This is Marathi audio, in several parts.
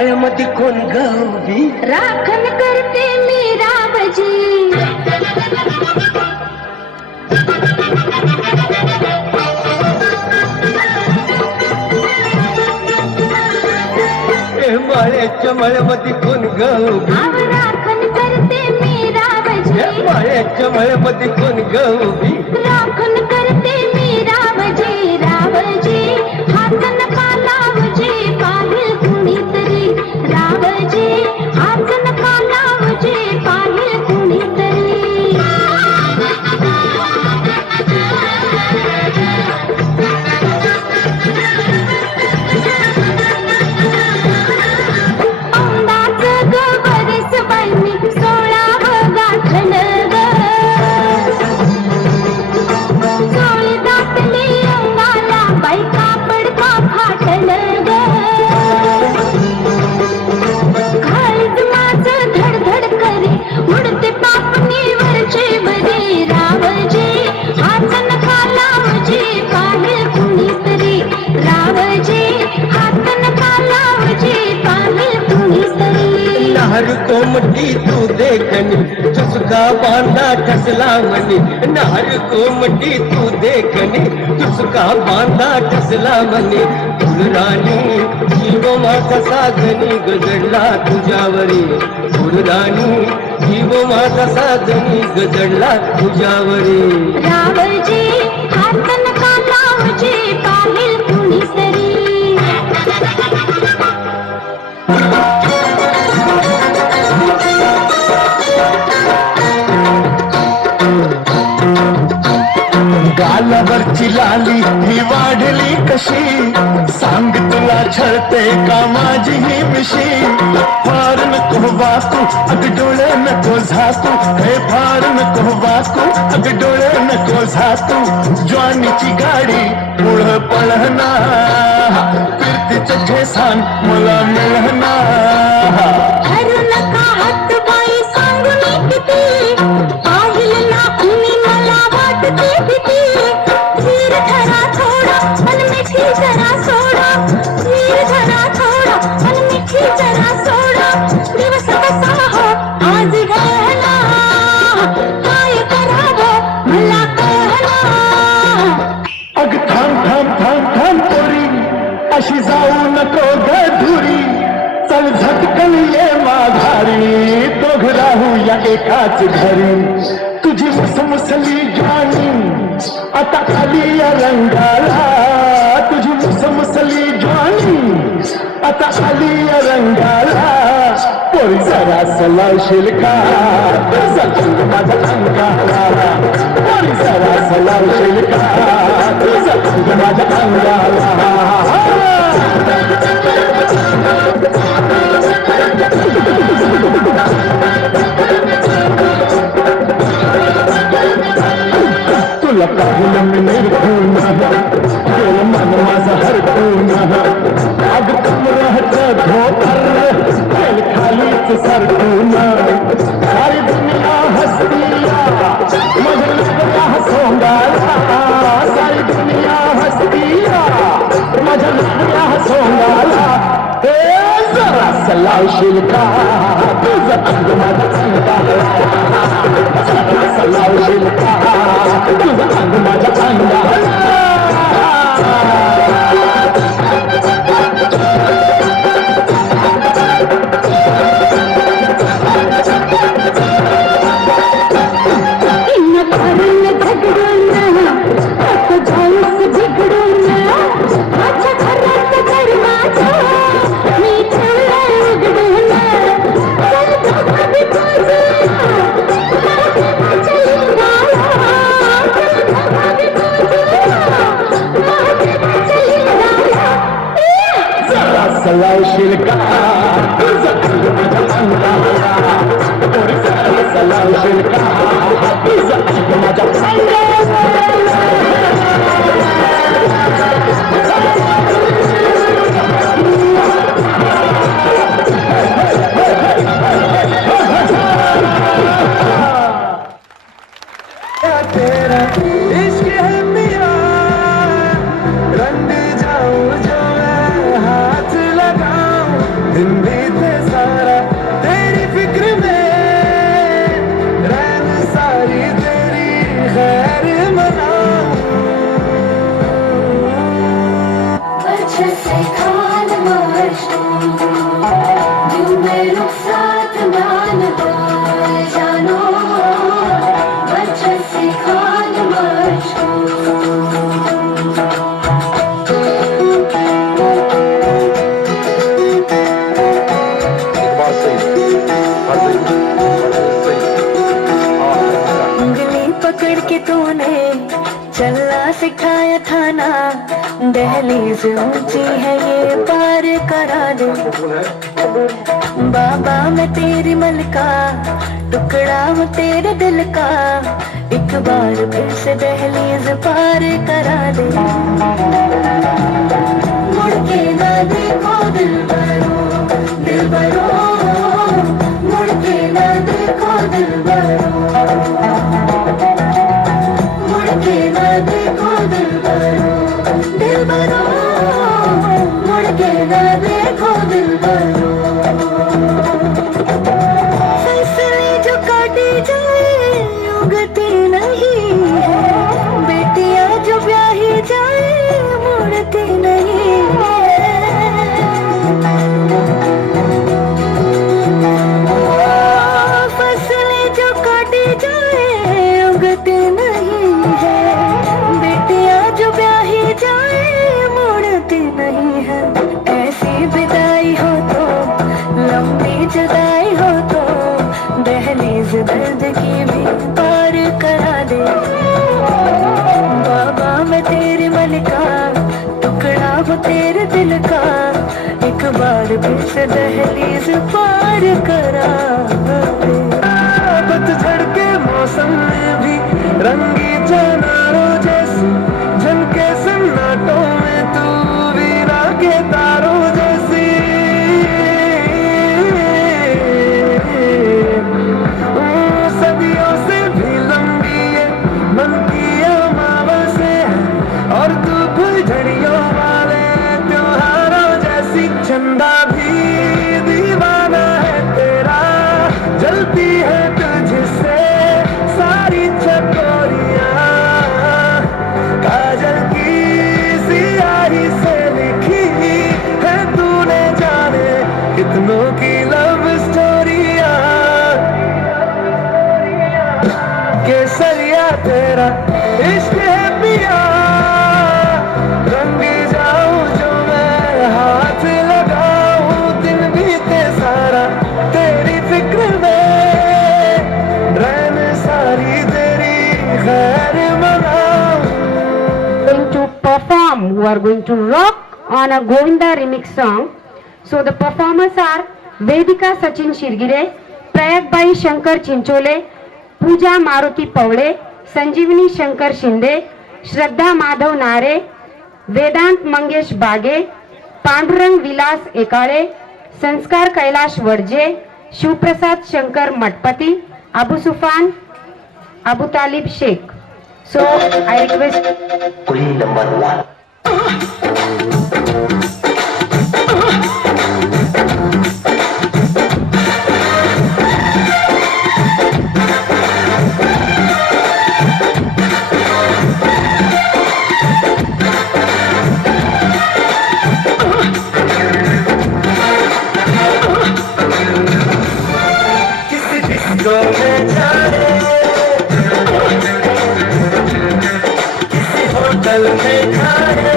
मळ्यामध्ये कोण गौरी राखण करते मी रावजी माळ्याच्या मळ्यामध्ये कोण गौरी राखण करते मी रावजी माळ्याच्या मळ्यामध्ये कोण गौरी राखण करते मी रावजी रावजी हात नका लावजी पाहिल कुणीतरी रावजी हात नका लावजी पाहिल कुणीतरी नार कोमटी तू देखनी तुझका बांधा ठसला मनी नार कोमटी तू देखनी तुझका बांधा ठसला मनी फुलराणी जीव माझा साधनी गजडला तुझ्यावरी फुलराणी जीव माझा साधनी गजडला तुझ्यावरी रावजी हात नका लावजी पाहिल कुणीतरी गालावरची लाली ही वाढली कशी सांग तुला छळते का माझी ही मिशी फार नको वाकू अग डोळे नको झाकू हे फार नको वाकू अग डोळे नको झाकू ज्वानीची गाडी पुढं पळहना फिरतीचं ठेसान मला मिळना हरु नका हात बाई सांगून किती पाहिल ना कुणी मला वाटते भीती धीर धरा थोडा पण मिठी जरा सोडा धीर धरा थोडा पण मिठी जरा सोडा दिवस कसा हो आज ढळला काय करावं मला कळला अग थांब थांब थांब थांब पोरी अशी जाऊ नको गधुरी चल झटकन ये माघारी दोघ राहू या एकाच घरी तुझी मुसमुसली ज्वानी आता आली या रंगाला तुझी मुसमुसली ज्वानी आता आली या रंगाला पोरी जरा सलावशील का तुझा रंग माझ्या अंगाला पोरी जरा सलावशील का तुझा रंग माझ्या अंगाला तुला पाहिलं मी निर्गुण गेलं मन माझं हरकून अग कमरहत धोतर गेल खालीच सरकून सारी दुनिया हसतिया मगर लगला हसोंगाला सारी दुनिया हसतिया मगर लगला हसोंगाला हे जरा सलावशील का तुझं अंग माझं अंगाला सलावशील का तुझं अंग माझ्या अंगाला सलावशील का तुझं अंग माझ्या अंगाला पोरी जरा सलावशील का तुझं अंग माझ्या अंगाला तेरा इश्क है मेरा रंग जाऊं जो मैं हाथ लगाऊं दिन सिखाया था ना, दहलीज ऊंची है ये पार करा दे। बाबा मैं तेरी मलका, टुकड़ा हूँ तेरे दिल का, एक बार फिर से दहलीज पार करा दे। मुड़ के ना देखो दिलबरो, दिलबरो, मुड़ के ना देखो दिलबरो, मुड़ के ना देखो दिलबरो, दिलबरो, मुड़ के ना देखो दिलबरो। फैसले जो काटे जाए उगती नहीं है, बेटियां जो ब्याही जाए मुड़ती नहीं है। फसलें जो काटी जाए उगती नहीं है, बेटियां जो ब्याही जाए मुड़ती नहीं है। ऐसी विदाई हो तो, लंबी जुदाई हो तो, दहलीज दर्द की भी पार करा दे। बाबा मैं तेरी मलिका, टुकड़ा हूँ तेरे दिल का, एक बार फिर से दहलीज पार करा दे। पतझड़ के मौसम में भी रंगी चनारों जैसी, झलके सन्नाटों में तू वीरा के तारों जैसी। सदियों से भी लंबी है मन की अमावस्या है, और तू फुलझड़ियों वाले त्योहारों जैसी। चंदा भी दीवाना है तेरा, जलती है तुझसे सारी चकोरियां, काजल की सियाही से लिखी है तूने जाने कितनों की लव स्टोरियां। केसरिया तेरा इश्क है पिया, रंग जाऊं जो मैं हाथ लगाऊं, दिन बीते सारा तेरी फिक्र में, रैन सारी तेरी खैर मनाऊं। Going to perform, who are going to rock on a Govinda remix song. So the performers are Vedika Sachin Shirgire, Prayagbai Shankar Chinchole, Pooja Maruti Pavle, Sanjeevani Shankar Shinde, Shraddha Madhav Nare, Vedant Mangesh Bage, Pandurang Vilas Ekale, Sanskar Kailash Varje, Shivprasad Shankar Matpati, Abu Sufan, Abu Talib Sheikh. So I request Coolie number 1। किसी डिस्को में जाए, किसी होटल में खाए,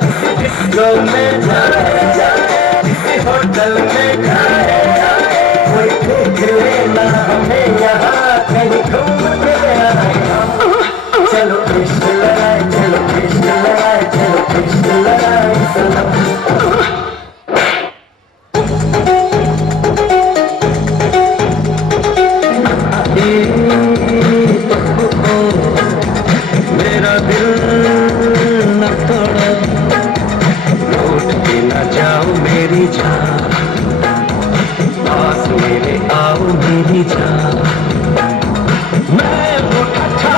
किसी डिस्को में जाए, किसी होटल में खाए, कोई देख लेना हमें यहाँ कहीं घूम के आए हम। चलो इश्क लगाए, चलो इश्क लगाए, चलो इश्क लगाए सनम। मेरा दिल न तोड़ो, लौट के न जाओ मेरी जान, पास मेरे आओ मेरी जान। मैं वो अच्छा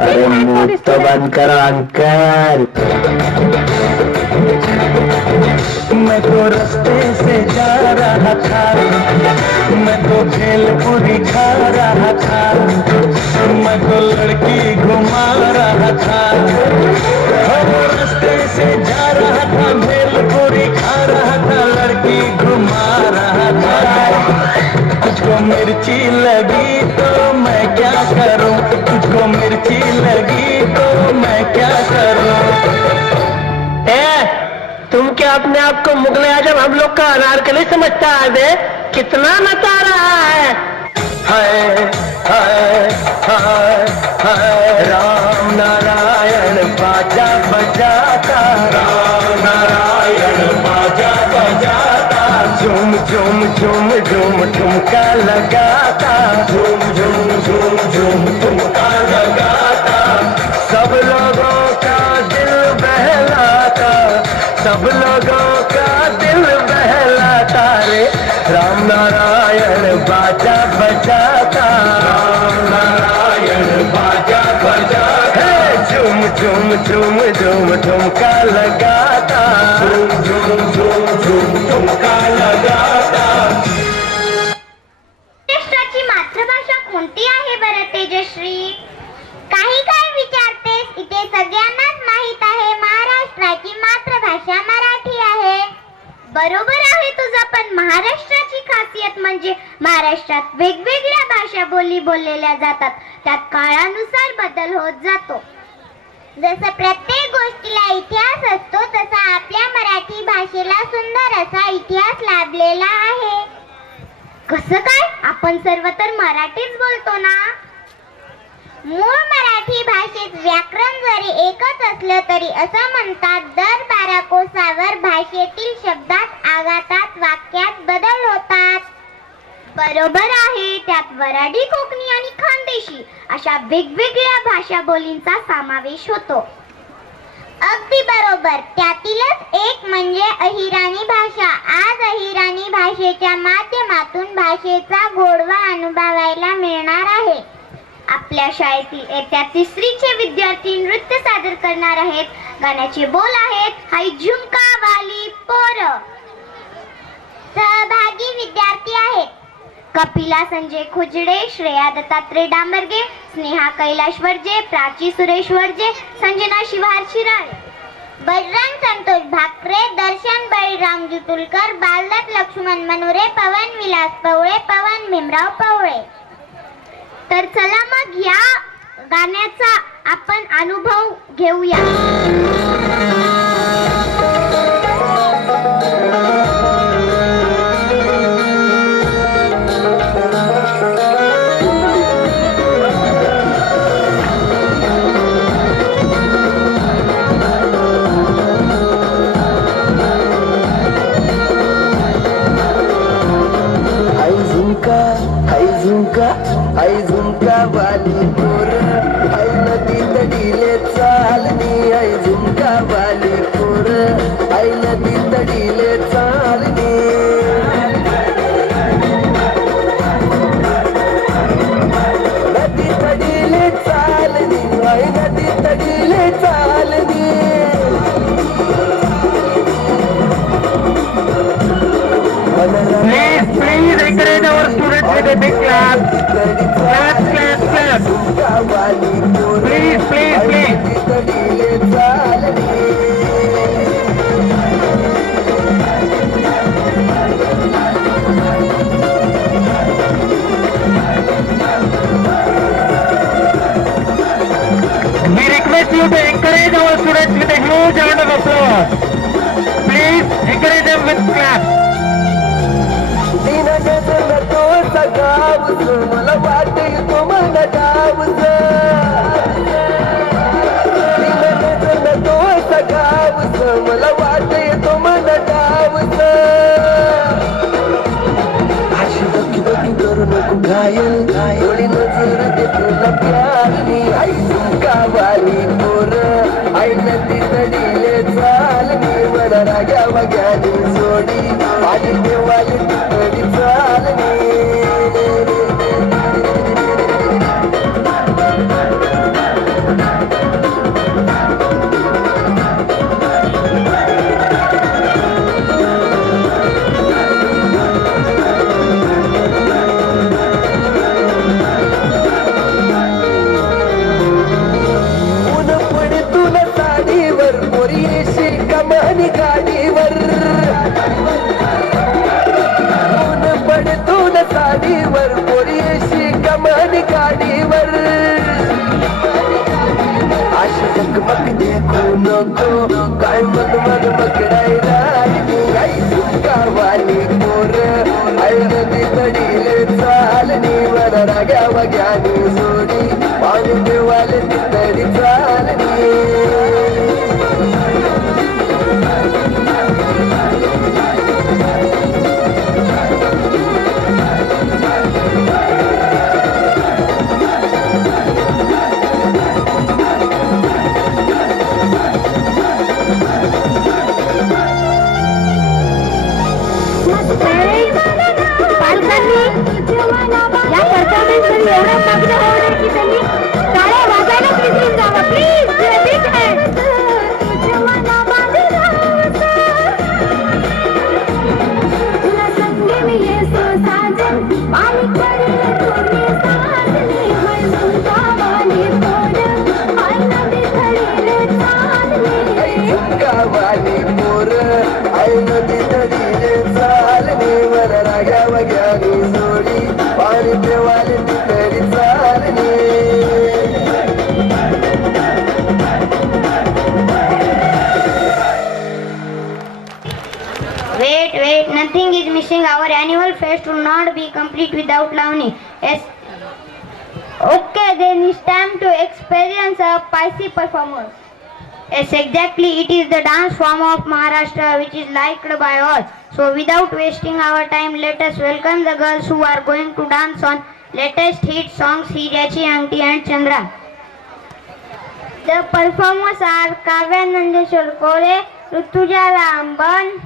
अरे मुंह तो बंद करो अंकल। मैं तो रास्ते से जा रहा था, मैं तो भेलपुरी खा रहा था, मैं तो लड़की घुमा रहा था। रास्ते से जा रहा था, भेलपुरी खा रहा था, लड़की घुमा रहा था। तुझको मिर्ची लगी तो मैं क्या करूं, तुझको मिर्ची लगी तो मैं क्या करूं। तुम क्या अपने आप को मुगल आजम हम लोग का अनारकली समझता है? कितना नचा रहा है। हाय हाय हाय हाय राम नारायण बाजा बजाता राम नारायण बाजा बजाता झूम झूम झूम झूम ठुमका लगाता झूम झूम झूम झूम ठुमका लगाता सब लोगों का दिल बहलाता सब लोगों का दिल बहलाता रे राम नारायण बाजा बजाता राम नारायण बाजा बजाता झूम झूम झूम झूम ठुमका लगाता झूम झूम झूम झूम ठुमका लगाता. महाराष्ट्राची मातृभाषा कोणती आहे बरं तेजश्री? काही काय विचारतेस? इथे सगळ्यांनाच माहित आहे महाराष्ट्राची मातृभाषा मराठी आहे. बरोबर आहे तुझं, पण महाराष्ट्राची खासियत म्हणजे महाराष्ट्रात वेगवेगळ्या भाषा बोलल्या जातात. त्यात काळानुसार बदल होत जातो. जसं प्रत्येक गोष्टीला इतिहास असतो तसा आपल्या मराठी भाषेला सुंदर असा इतिहास लाभलेला आहे. कसं काय? आपण सर्व तर मराठीच बोलतो ना. मूळ मराठी भाषेत व्याकरण जरी एकच असलं तरी असं म्हणतात दर 12 कोसावर भाषेतील शब्दात आघातात वाक्यात बदल होतात. बरोबर आहे. त्यात वऱ्हाडी, कोकणी आणि खानदेशी अशा वेगवेगळ्या भाषा बोलींचा समावेश होतो. अगदी बरोबर. त्यातीलच एक म्हणजे अहिराणी भाषा. आज अहिराणी भाषेच्या माध्यमातून भाषेचा गोडवा अनुभवायला मिळणार आहे. आपल्या शाळेतील इयत्ता 3चे विद्यार्थी नृत्य सादर करणार आहेत. गाण्याचे बोल आहेत हाय झुमका वाली पोर. सहभागी विद्यार्थी आहेत कपिला संजय खुजडे, श्रेया दत्तात्रय डांबरगे, स्नेहा कैलाश वर्जे, प्राची सुरेश वर्जे, संजना शिवार शिराळे, बजरंग संतोष भाकरे, दर्शन बळीराम जुटुलकर, बालदत्त लक्ष्मण मनोरे, पवन विलास पवळे, पवन भीमराव पवळे. तर चला मग या गाण्याचा आपण अनुभव घेऊया. आई झुमका वाली पोर आई नदी तडीले चालनी आई झुमका वाली पोर आई नदी तडीले चालनी नदी तडीले चालनी आई नदी तडीले चालनी Please encourage our students with a big clap. Clap, clap, clap. Please, please, please. We request you to encourage our students with a huge round of applause. Please encourage them with clap. मला वाटे तुम्हाला डावच मला वाटे तुम्हाला डावच अशी बकी बकी करू नको घायल थोडी नजर दे तुला प्यारनी आई झुमका वाली पोर आई नदी तडीले चालनी मला राग्या वग्यानी जोडी आणि देवाली तडी चालनी गाडीवर ऊन पडतून साडीवर पोरीशी कमान गाडीवर अशी चकमक देखू नको काय मग मग मकडाई राहिली आई झुमका वाली पोर आई नदी तडीले चालनी वर गावानी मोर आई नदी तडीले चालणे वर राग्या वग्यानी जोडी पाणी देवाले तिकडी चालणे Wait, nothing is missing. Our annual fest will not be complete without Lavani. Yes. Okay, then it's time to experience a Paisi performance. Yes, exactly. It is the dance form of Maharashtra which is liked by all. So without wasting our time, let us welcome the girls who are going to dance on latest hit songs Hiryachi Aunty and Chandra. The performers are Kavya Nandeshwar Kore, Rutuja Ramban,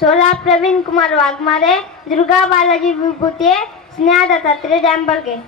Sola Praveen Kumar Wagmare, Durga Balaji Vibhuti, Sneha Dattatreya Jambalke.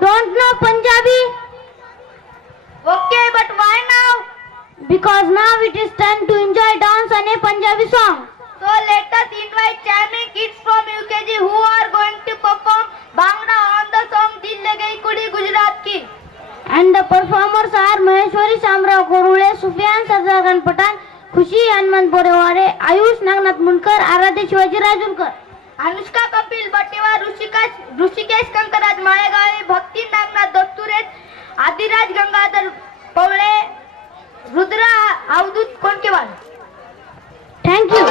don't know Punjabi? Okay, but why now? Because now it is time to enjoy dance and a Punjabi song. So let us invite charming kids from UKG who are going to perform Bhangra on the song Dil Lagai Kudi Gujarat Ki. And the performers are Maheshwari Shamrao Korule, Sufyan Sardagan Patan, Khushi Hanmant Boreware, Ayush Nagnat Munkar, Aradhe Shivaji Rajulkar, Anushka Kapil Battewa, Rushikesh Kankaraj Mayegavi, Bhakti Nagnat Dosturet, Adiraj Gangadhar Pavle, Rudra Avdut Konkeval. Thank you.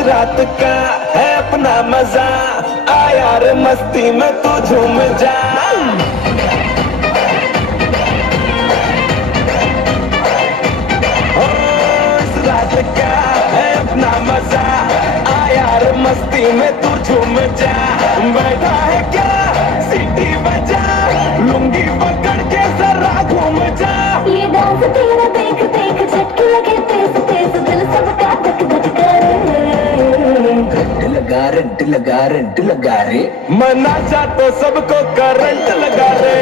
रात का है अपना मजा, आ यार मस्ती में तू झूम जा। ओ, इस रात का है अपना मजा, आ यार मस्ती में तू झूम जा। बैठा है क्या सीटी बजा, लुंगी पकड़ के जरा घूम जा। ये डांस तेरा देख देख झटके लगे तेज तेज, दिल सबका धक धक करे। रंट लगा रे, मना जा तो सबको करंट लगा रे।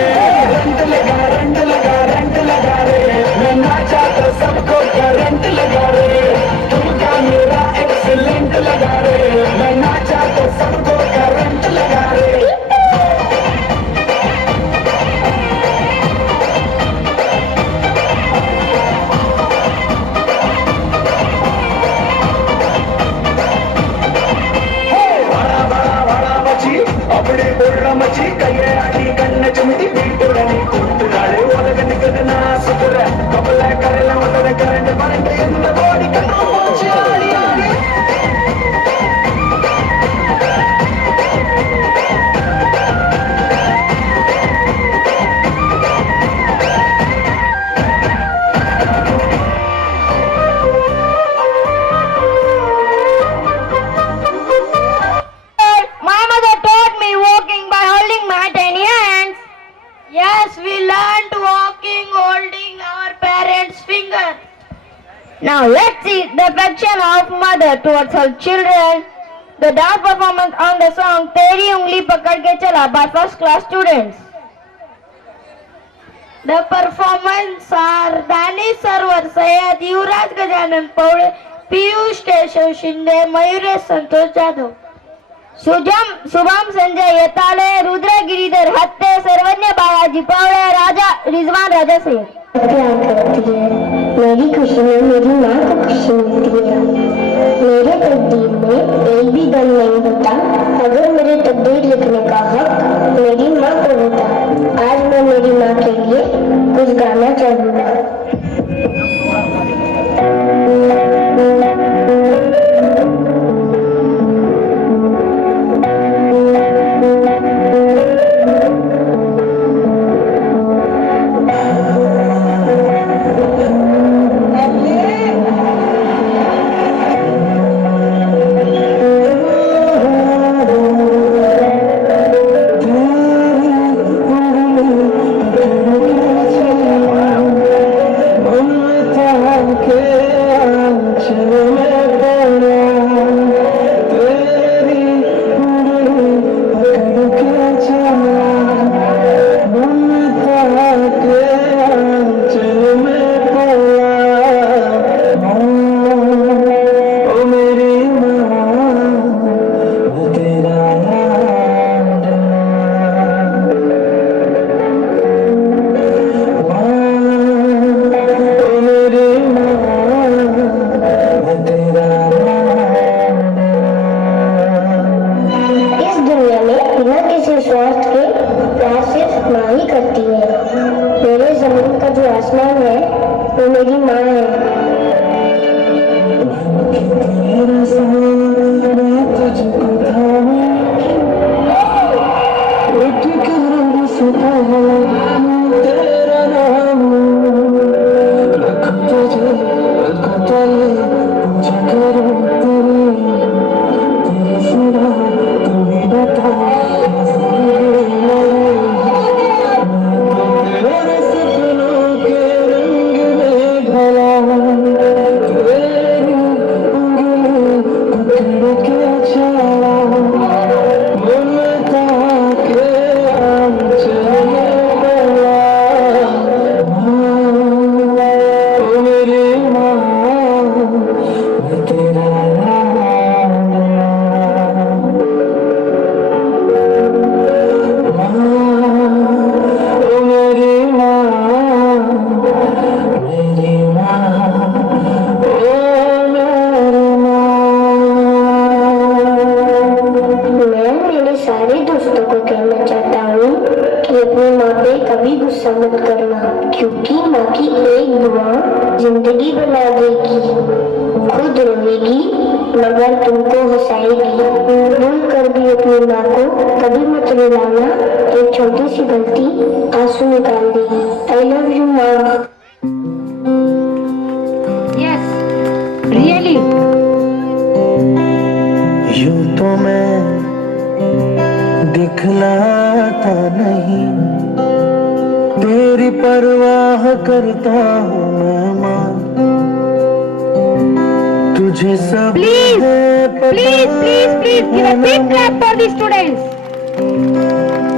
रंट लगा रे, मना जा तो सबको करंट लगा रे। तुमका मेरा एक्सीलेंट लगा रे, मना जा तो सबको करंट लगा रे। अपने बोलना मची कहिए आटी कन्न चुमटी class, we learned walking holding our parents' finger. Now let's see the affection of mother towards her children. The dance performance on the song Teri Ungli Pakad Ke Chala by first class students. The performance are Dani Sarwar, Sayed Yuvraj Gajanan Paule, Piyush Keshav Shinde, Mayuresh Santosh Jadhav. Shubham Sanjay येताले, रुद्र गिरीधर हत्ते, सर्वज्ञ बालाजी पावड़े, राजा रिजवान राजा से प्यार करती है। मेरी खुशी में मेरी माँ को खुशी मिलती है। मेरे तकदीर में एक भी गम नहीं होता अगर मेरे तकदीर लिखने का हक मेरी माँ को होता। आज मैं मेरी माँ के लिए कुछ गाना चाहूँगा।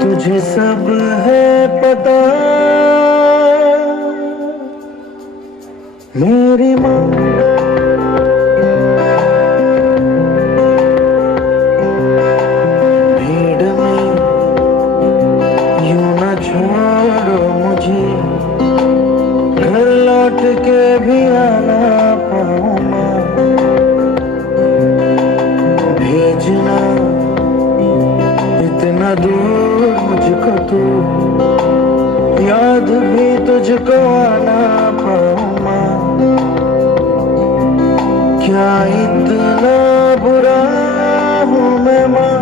तुझे सब है पता मेरी माँ भीड़ में यूं न छोड़ो मुझे घर लौट के भी आना पाऊँ माँ भेजना इतना दूर मुझको तू याद भी तुझको आना पाऊँ माँ क्या इतना बुरा हूँ मैं माँ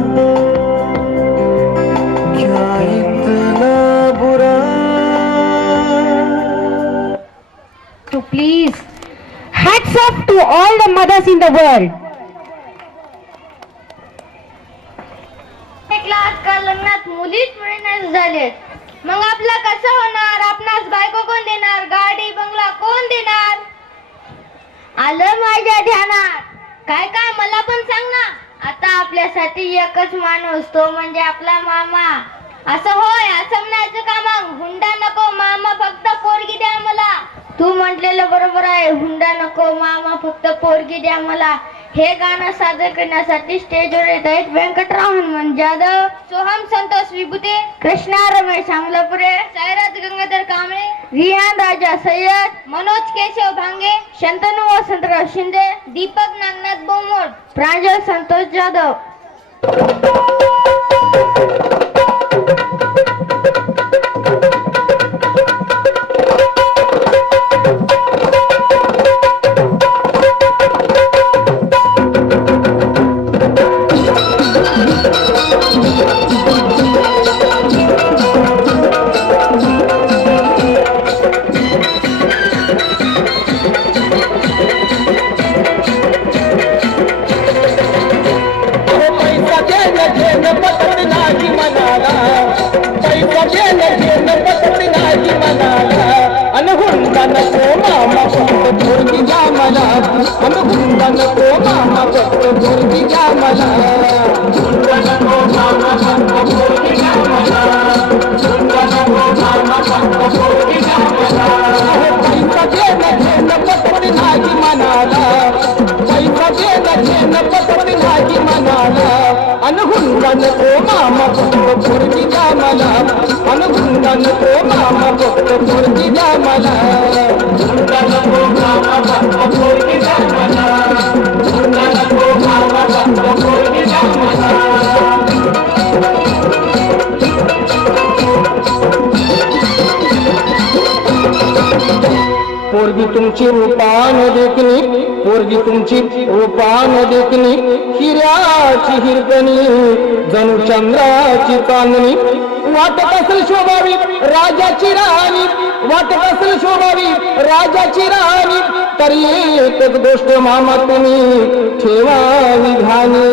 क्या इतना बुरा So please, hats off to all the mothers in the world. Class का लग्नात मुलीच मुलींनाच झालेत. मग आपलं कसं होणार? आपणास बायको कोण देणार? गाडी बंगला कोण देणार? आलं माझ्या ध्यानात. काय काय मला पण सांग ना. आता आपल्यासाठी एकच माणूस, तो म्हणजे आपला मामा. असं होय, असं म्हणायचं का मग? हुंडा नको मामा, फक्त पोरगी द्या मला. तू म्हटलेलं बरोबर आहे, हुंडा नको मामा, फक्त पोरगी द्या मला. हे गाणं सादर करण्यासाठी स्टेजवर येत आहेत व्यंकटराव हनुमान जाधव, सोहम संतोष विभूते, कृष्णा रमेश आमलापुरे, सायराज गंगाधर कांबळे, रियान राजा सय्यद, मनोज केशव भांगे, शंतनू वसंतराव शिंदे, दीपक नागनाथ बोमोड, प्रांजल संतोष जाधव. पोरगी तुमची रूपान देखणी, पोरगी तुमची रूपान देखणी, हिऱ्याची हिरकणी जणू चंद्राची चांदणी. वाटत असेल शोभावी राजाची राणी, वाटत असेल शोभावी राजाची राणी, तरी एकच गोष्ट मामा तुम्ही ठेवावी घाणी.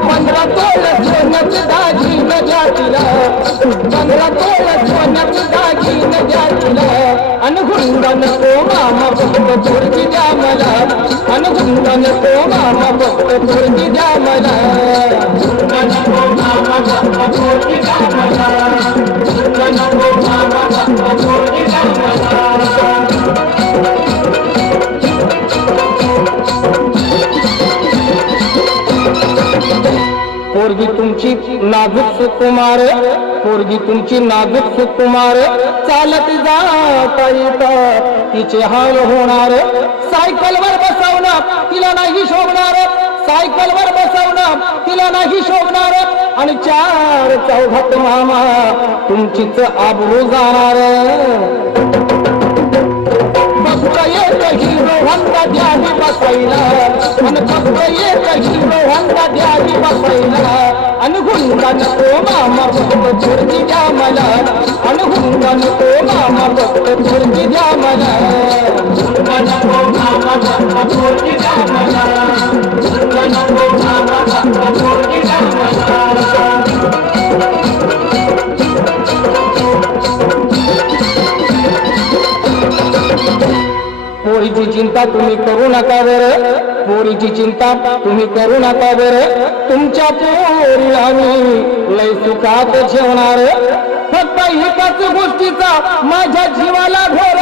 15 तोळ सोन्याची दागिनं द्या तिला, 15 तोळ सोन्याची दागिनं द्या तिला. अनहुंडा नको मामा, फक्त पोरगी द्या मला. अनहुंडा नको मामा, फक्त पोरगी द्या मला. हुंडा नको मामा, फक्त पोरगी द्या मला. हुंडा नको मामा, फक्त पोरगी द्या मला. पोरगी तुमची नाजूक सुकुमार, पोरगी तुमची नाजूक सुकुमार, चालत जाता येता तिचे हाल होणार. सायकलवर बसवणं तिला नाही शोभणार, सायकलवर बसवणं तिला नाही शोभणार. आणि 4 चौघात मामा तुमचीच आबरू जाणार. फक्त एक हिरो होंडा द्यावी बसायला, आणि फक्त एक हिरो होंडा द्यावी बसायला. आणि हुंडा नको मामा, फक्त पोरगी द्या मला. आणि हुंडा नको मामा, फक्त पोरगी द्या मला. हुंडा नको मामा, फक्त पोरगी द्या मला. हुंडा नको मामा, फक्त पोरगी द्या मला. पोरीची चिंता तुम्ही करू नका बर, पोरीची चिंता तुम्ही करू नका बर. तुमच्या पोरी आम्ही लय सुखात ठेवणार. फक्त एकाच गोष्टीचा माझ्या जीवाला घोर,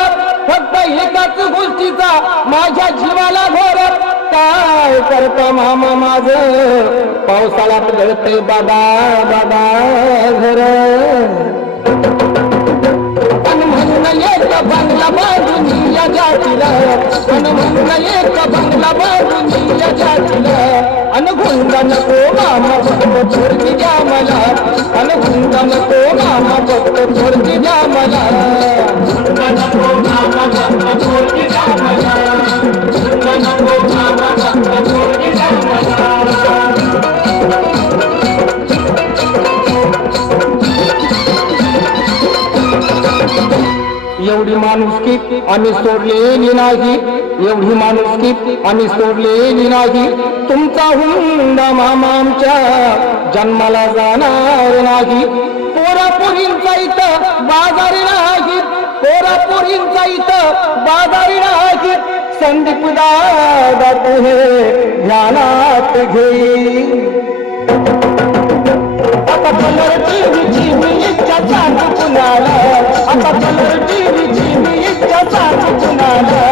फक्त एकाच गोष्टीचा माझ्या जीवाला घोर. काय करता मामा माझ, पावसाळ्यात गळते बाबा बाबा घर. एक बंगला बांधून या जातीला, म्हणून एक बंगला बांधून या जातीला. अनहुंडा नको मामा, फक्त पोरगी द्या मला. अनहुंडा नको मामा, फक्त पोरगी द्या मला. हुंडा नको मामा, फक्त पोरगी द्या मला. हुंडा नको मामा, फक्त पोरगी द्या मला. एवढी माणुसकी आम्ही सोडलेली नाही, एवढी माणुसकी आम्ही सोडलेली नाही. तुमचा हुंडा मामा आमच्या जन्माला जाणार नाही. पोरापोरींचा इथं बाजारी नाही, पोरापोरींचा इथं बाजारी नाही. संदीप दादा तू हे ध्यानात घे. आता कलर टीव्हीची मी इच्छा सांगू कुणाला, आता कलर टीव्हीची मी इच्छा सांगू कुणाला.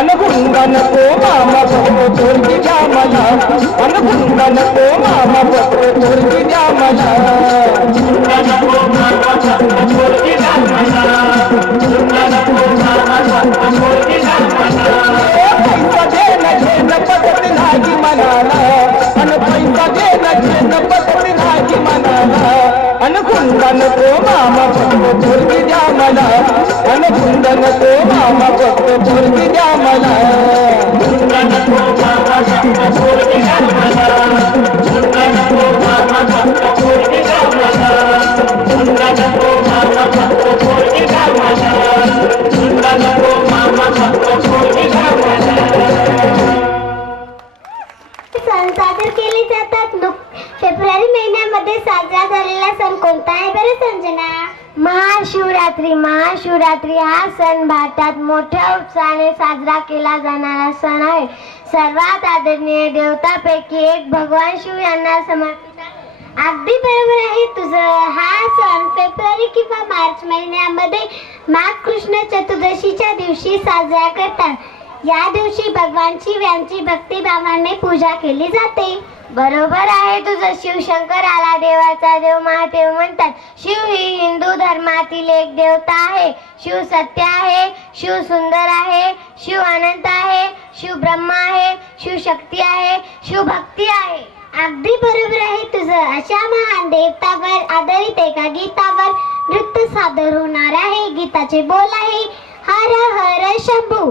अनगुंगा नको मामा बघतो पोरगी द्या मला, अनगुंगा नको मामा बघतो पोरगी द्या मला. पैसा देणं घेणं पटत नाही मनाला, अन पैसा देणं घेणं पटत नाही मनाला. अनगुंगा नको मामा बघतो पोरगी द्या मला, अनगुंगा नको मामा बघतो पोरगी द्या मला. सण साजरे केले जातात. फेब्रुवारी महिन्यामध्ये साजरा झालेला सण कोणता आहे बरं संजना? महाशिवरात्री. महाशिवरात्री हा सण भारतात मोठ्या उत्साहाने साजरा केला जाणारा सण आहे. सर्वात आदरणीय देवतापैकी एक भगवान शिव यांना समर्पित आहे. अगदी बरोबर आहे तुझं. हा सण फेब्रुवारी किंवा मार्च महिन्यामध्ये माघ कृष्ण चतुर्दशीच्या दिवशी साजरा करतात. या दिवशी भगवान शिव यांची भक्तिभावाने पूजा केली जाते. बरोबर आहे तुझं. शिवशंकराला देवाचा देव महादेव म्हणतात. शिव ही हिंदू धर्मातील एक देवता आहे. शिव सत्य आहे, शिव सुंदर आहे, शिव अनंत आहे, शिव ब्रह्मा आहे, शिव शक्ती आहे, शिव भक्ती आहे. अगदी बरोबर आहे तुझं. अशा महान देवतावर आधारित एका गीतावर नृत्य सादर होणार आहे. गीताचे बोल आहे हर हर शंभू.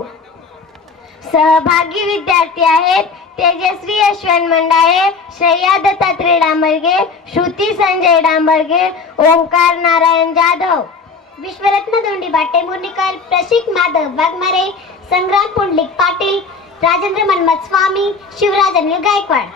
सहभागी विद्यार्थी आहेत तेजश्री यशवंत मंडाळे, श्रेया दत्तात्रय डांबरगे, श्रुती संजय डांबरगे, ओंकार नारायण जाधव. विश्वरत्न धोंडी बाटे मुनिकर, प्रशिक माधव वाघमारे, संग्राम पुंडलिक पाटील, राजेंद्र मन्मथ स्वामी, शिवराज अनिल गायकवाड.